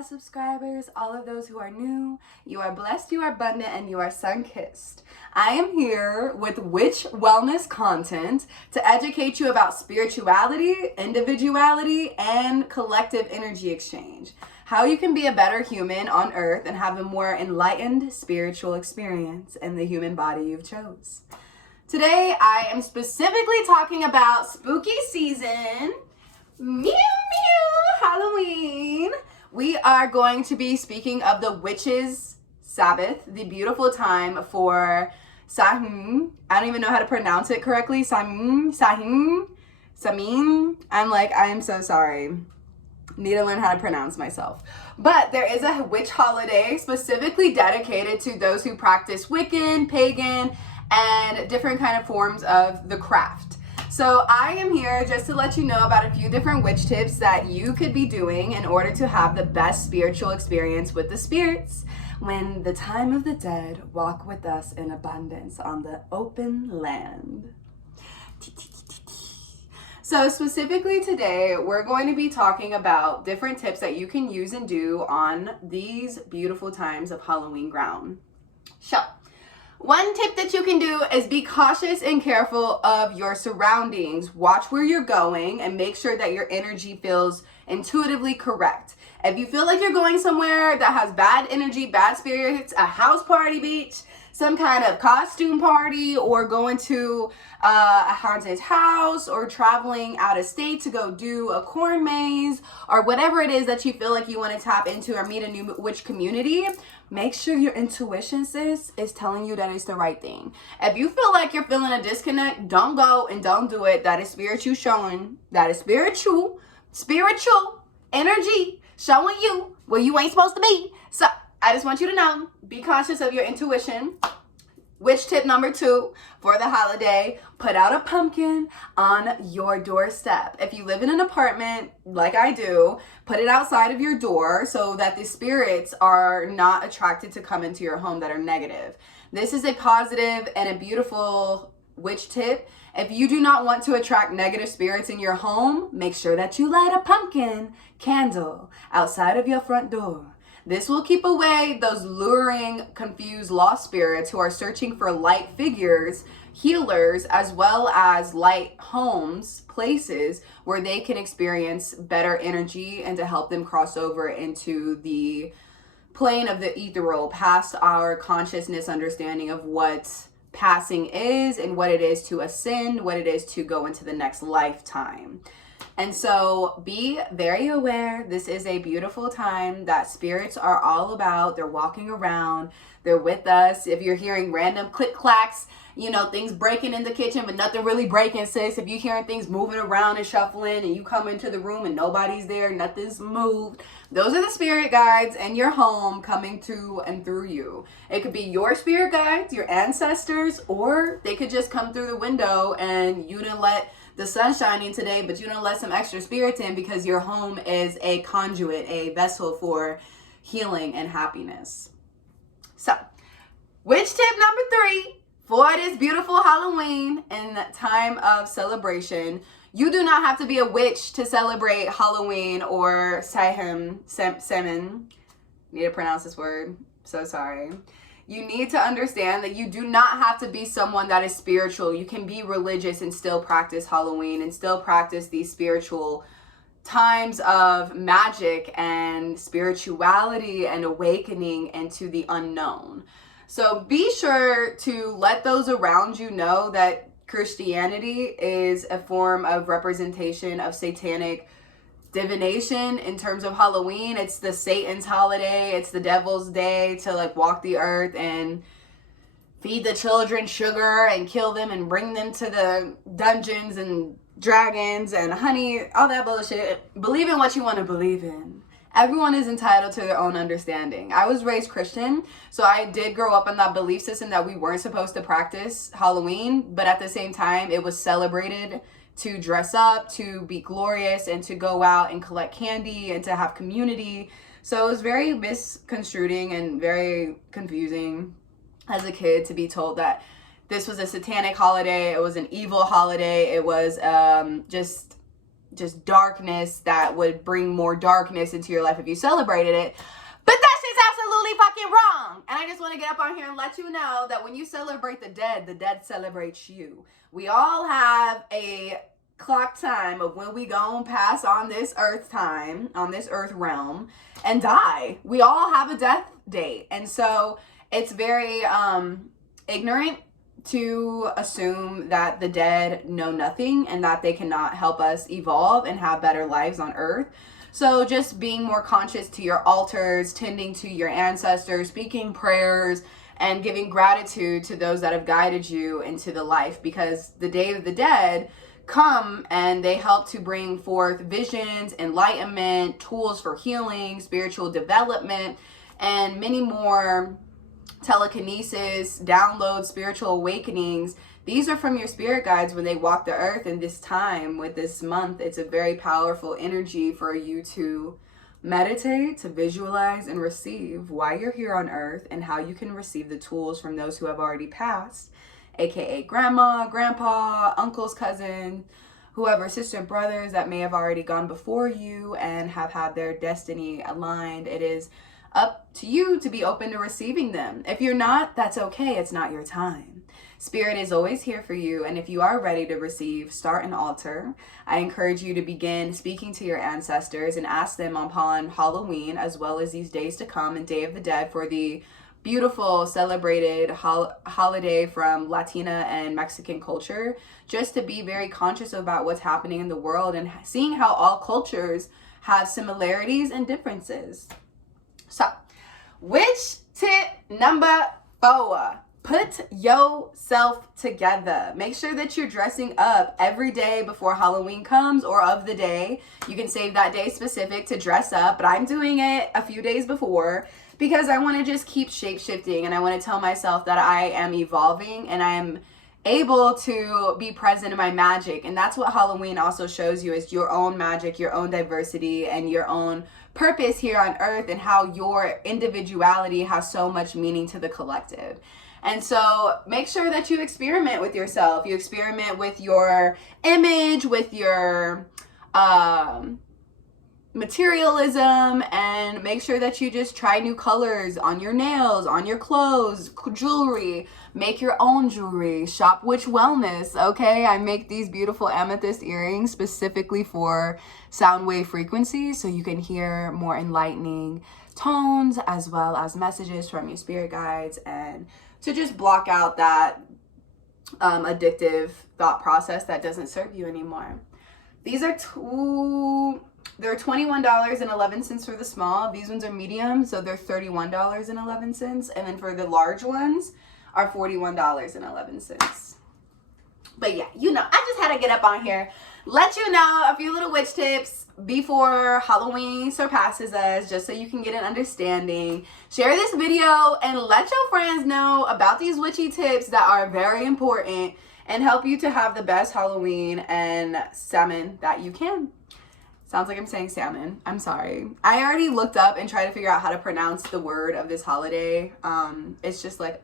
my subscribers, all of those who are new. You are blessed, you are abundant, and you are sun-kissed. I am here with witch wellness content to educate you about spirituality, individuality, and collective energy exchange. How you can be a better human on earth and have a more enlightened spiritual experience in the human body you've chose. Today, I am specifically talking about spooky season, meow meow, Halloween. We are going to be speaking of the Witches' Sabbath, the beautiful time for Samhain. I don't even know how to pronounce it correctly. Samhain. I am so sorry. Need to learn how to pronounce myself. But there is a witch holiday specifically dedicated to those who practice Wiccan, pagan, and different kind of forms of the craft. So I am here just to let you know about a few different witch tips that you could be doing in order to have the best spiritual experience with the spirits when the time of the dead walk with us in abundance on the open land. So specifically today, we're going to be talking about different tips that you can use and do on these beautiful times of Halloween ground. So, one tip that you can do is be cautious and careful of your surroundings. Watch where you're going and make sure that your energy feels intuitively correct. If you feel like you're going somewhere that has bad energy, bad spirits, a house party, beach, some kind of costume party, or going to a haunted house, or traveling out of state to go do a corn maze, or whatever it is that you feel like you want to tap into or meet a new witch community, make sure your intuition, sis, is telling you that it's the right thing. If you feel like you're feeling a disconnect, don't go and don't do it. That is spiritual showing. That is spiritual energy showing you where you ain't supposed to be. So I just want you to know, be conscious of your intuition. Witch tip number 2 for the holiday, put out a pumpkin on your doorstep. If you live in an apartment like I do, put it outside of your door so that the spirits are not attracted to come into your home that are negative. This is a positive and a beautiful witch tip. If you do not want to attract negative spirits in your home, make sure that you light a pumpkin candle outside of your front door. This will keep away those luring, confused, lost spirits who are searching for light figures, healers, as well as light homes, places where they can experience better energy and to help them cross over into the plane of the ethereal, past our consciousness understanding of what passing is and what it is to ascend, what it is to go into the next lifetime. And so be very aware. This is a beautiful time that spirits are all about. They're walking around. They're with us. If you're hearing random click clacks, things breaking in the kitchen, but nothing really breaking, sis. If you're hearing things moving around and shuffling and you come into the room and nobody's there, nothing's moved, those are the spirit guides in your home coming to and through you. It could be your spirit guides, your ancestors, or they could just come through the window and you didn't let the sun shining today, but you don't let some extra spirits in because your home is a conduit, a vessel for healing and happiness. So, witch tip number 3 for this beautiful Halloween and time of celebration. You do not have to be a witch to celebrate Halloween or Samhain. Need to pronounce this word. So sorry. You need to understand that you do not have to be someone that is spiritual. You can be religious and still practice Halloween and still practice these spiritual times of magic and spirituality and awakening into the unknown. So be sure to let those around you know that Christianity is a form of representation of satanic divination. In terms of Halloween, it's the Satan's holiday. It's the devil's day to walk the earth and feed the children sugar and kill them and bring them to the dungeons and dragons and honey, all that bullshit. Believe in what you want to believe in. Everyone is entitled to their own understanding. I was raised Christian, so I did grow up in that belief system that we weren't supposed to practice Halloween, but at the same time, it was celebrated to dress up, to be glorious, and to go out and collect candy and to have community. So it was very misconstruing and very confusing as a kid to be told that this was a satanic holiday, it was an evil holiday, it was just just darkness that would bring more darkness into your life if you celebrated it. But that shit's absolutely fucking wrong. And I just want to get up on here and let you know that when you celebrate the dead celebrates you. We all have a clock time of when we gon' pass on this earth time, on this earth realm, and die. We all have a death date. And so it's very ignorant to assume that the dead know nothing and that they cannot help us evolve and have better lives on earth. So just being more conscious to your altars, tending to your ancestors, speaking prayers, and giving gratitude to those that have guided you into the life, because the Day of the Dead come and they help to bring forth visions, enlightenment, tools for healing, spiritual development, and many more telekinesis, downloads, spiritual awakenings. These are from your spirit guides when they walk the earth in this time with this month. It's a very powerful energy for you to meditate, to visualize, and receive why you're here on earth and how you can receive the tools from those who have already passed, aka grandma, grandpa, uncles, cousin, whoever, sister, brothers that may have already gone before you and have had their destiny aligned. It is up to you to be open to receiving them. If you're not, that's okay. It's not your time. Spirit is always here for you. And if you are ready to receive, start an altar. I encourage you to begin speaking to your ancestors and ask them upon Halloween, as well as these days to come and Day of the Dead, for the beautiful celebrated holiday from Latina and Mexican culture, just to be very conscious about what's happening in the world and seeing how all cultures have similarities and differences. So, witch tip number 4. Put yourself together. Make sure that you're dressing up every day before Halloween comes, or of the day. You can save that day specific to dress up, but I'm doing it a few days before because I want to just keep shape-shifting, and I want to tell myself that I am evolving and I am able to be present in my magic. And that's what Halloween also shows you, is your own magic, your own diversity, and your own purpose here on earth, and how your individuality has so much meaning to the collective. And so make sure that you experiment with yourself. You experiment with your image, with your materialism, and make sure that you just try new colors on your nails, on your clothes, jewelry. Make your own jewelry. Shop Witch Wellness, okay? I make these beautiful amethyst earrings specifically for sound wave frequencies, so you can hear more enlightening tones as well as messages from your spirit guides, and to just block out that addictive thought process that doesn't serve you anymore. These are they're $21.11 for the small. These ones are medium, so they're $31.11. And then for the large ones are $41.11. But yeah, you know, I just had to get up on here, let you know a few little witch tips before Halloween surpasses us, just so you can get an understanding. Share this video and let your friends know about these witchy tips that are very important and help you to have the best Halloween and salmon that you can. Sounds like I'm saying salmon. I'm sorry. I already looked up and tried to figure out how to pronounce the word of this holiday. It's just like,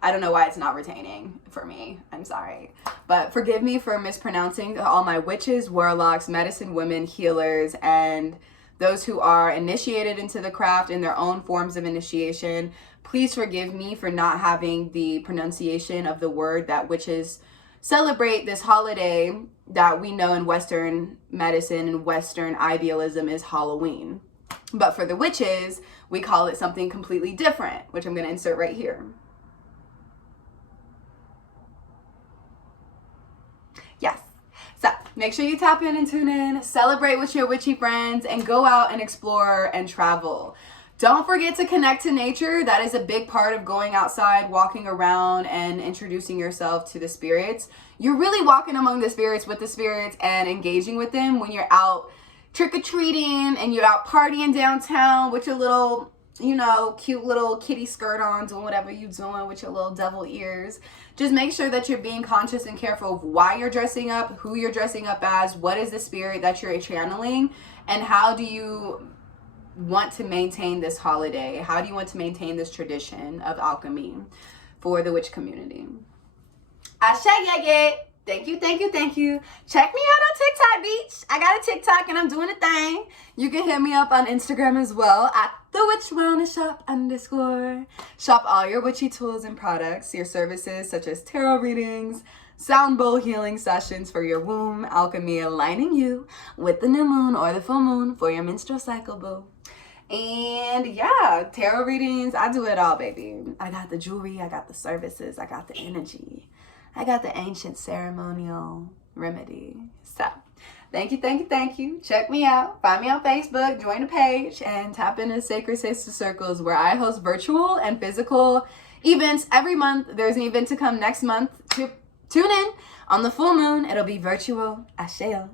I don't know why it's not retaining for me. I'm sorry. But forgive me for mispronouncing. All my witches, warlocks, medicine women, healers, and those who are initiated into the craft in their own forms of initiation. Please forgive me for not having the pronunciation of the word that witches celebrate this holiday that we know in Western medicine and Western idealism is Halloween. But for the witches, we call it something completely different, which I'm going to insert right here. Yes. So make sure you tap in and tune in, celebrate with your witchy friends, and go out and explore and travel. Don't forget to connect to nature. That is a big part of going outside, walking around, and introducing yourself to the spirits. You're really walking among the spirits, with the spirits, and engaging with them when you're out trick-or-treating and you're out partying downtown with your little, you know, cute little kitty skirt on, doing whatever you're doing with your little devil ears. Just make sure that you're being conscious and careful of why you're dressing up, who you're dressing up as, what is the spirit that you're channeling, and how do you want to maintain this holiday? How do you want to maintain this tradition of alchemy for the witch community? Ashe, yeah, yeah. Thank you, thank you, thank you. Check me out on TikTok, Beach. I got a TikTok and I'm doing a thing. You can hit me up on Instagram as well at @thewitchwellnessshop_. Shop all your witchy tools and products, your services such as tarot readings, sound bowl healing sessions for your womb, alchemy aligning you with the new moon or the full moon for your menstrual cycle, boo. And yeah, tarot readings, I do it all, baby. I got the jewelry, I got the services, I got the energy. I got the ancient ceremonial remedy. So, thank you, thank you, thank you. Check me out. Find me on Facebook, join the page, and tap into Sacred Sister Circles where I host virtual and physical events every month. There's an event to come next month. Tune in on the full moon. It'll be virtual. Asheo.